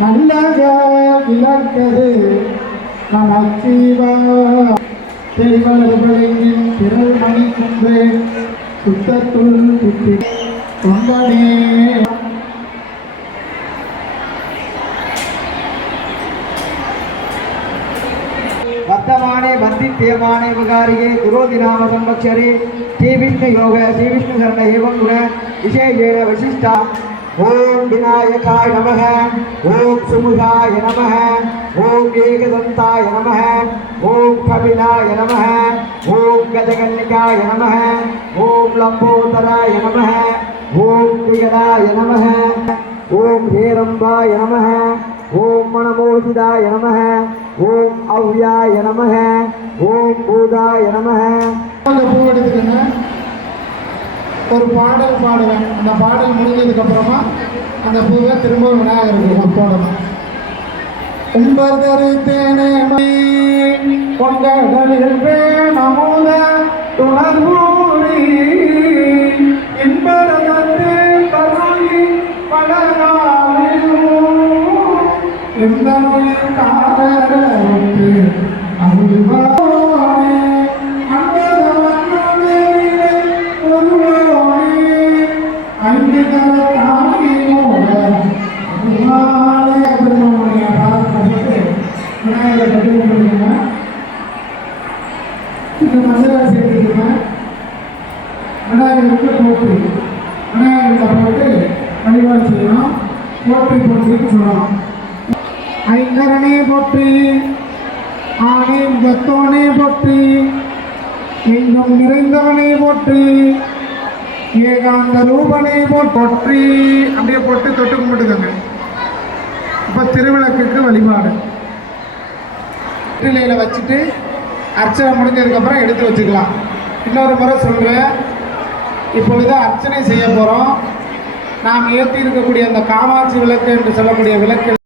நல்லக விளக்கது நமச்சிவா தெளிவளர்களின் திரள் மணி கொண்டு சுத்தத்துள் சுத்தி கொண்டனே. वर्तमाने बंधित्यमाने विकारिये गुरोदिनाम संवत्सरे श्री विष्णु योग श्री विष्णु शरण एवं गुण विशेषेण वशिष्ठा ओम विनायकाय नमः ओम सुमुखाय नमः ओम एकदंताय नमः ओम कपिलाय नमः ओम गजकर्णिकाय नमः ओम लंबोदराय नमः ओम विगदाय नमः ओम हेरंबाय नमः ओम मणमोषिदाय नमः ओम अव्याय नमः ओम भूदाय नमः. அந்த பூ எடுத்துக்கங்க, ஒரு பாடல் பாடுவேன். அந்த பாடல் முடிஞ்சதுக்கு அப்புறமா அந்த பூவை திரும்ப விநாயகருக்கு போடணும். உம்பர் தேனே கொண்டலில் வேணமுத துணர்மூரி என்பதே கருணி படகாலிலும் எந்த நோயில் காதலுக்கு அருள்வானே அன்பதவனே ஒருவனே அன்பிதர தாங்கினோட அருள்வானே பெருமானுடைய பாதத்தை விநாயகர் கட்டி கொண்டிருக்கீங்க. இந்த மந்திரம் சேர்த்துக்கீங்க. விநாயகருக்கு போற்றி விநாயகர்கிட்ட போட்டு வழிபாடு செய்யணும். போற்றி போற்றின்னு சொல்லணும். ஐங்கரனே போற்றி ஆணை முகத்தோனே போற்றி எங்கும் நிறைந்தவனே போற்றி ஏகாந்த ரூபனே போற்றி. அப்படியே போட்டு தொட்டு கும்பிட்டுக்கோங்க. இப்போ திருவிளக்குக்கு வழிபாடு வெற்றிலையில வச்சுட்டு அர்ச்சனை முடிஞ்சதுக்கப்புறம் எடுத்து வச்சுக்கலாம். இன்னொரு முறை சொல்கிறேன், இப்பொழுது அர்ச்சனை செய்ய போகிறோம். நாம் ஏற்றி இருக்கக்கூடிய அந்த காமாட்சி விளக்கு என்று சொல்லக்கூடிய விளக்கு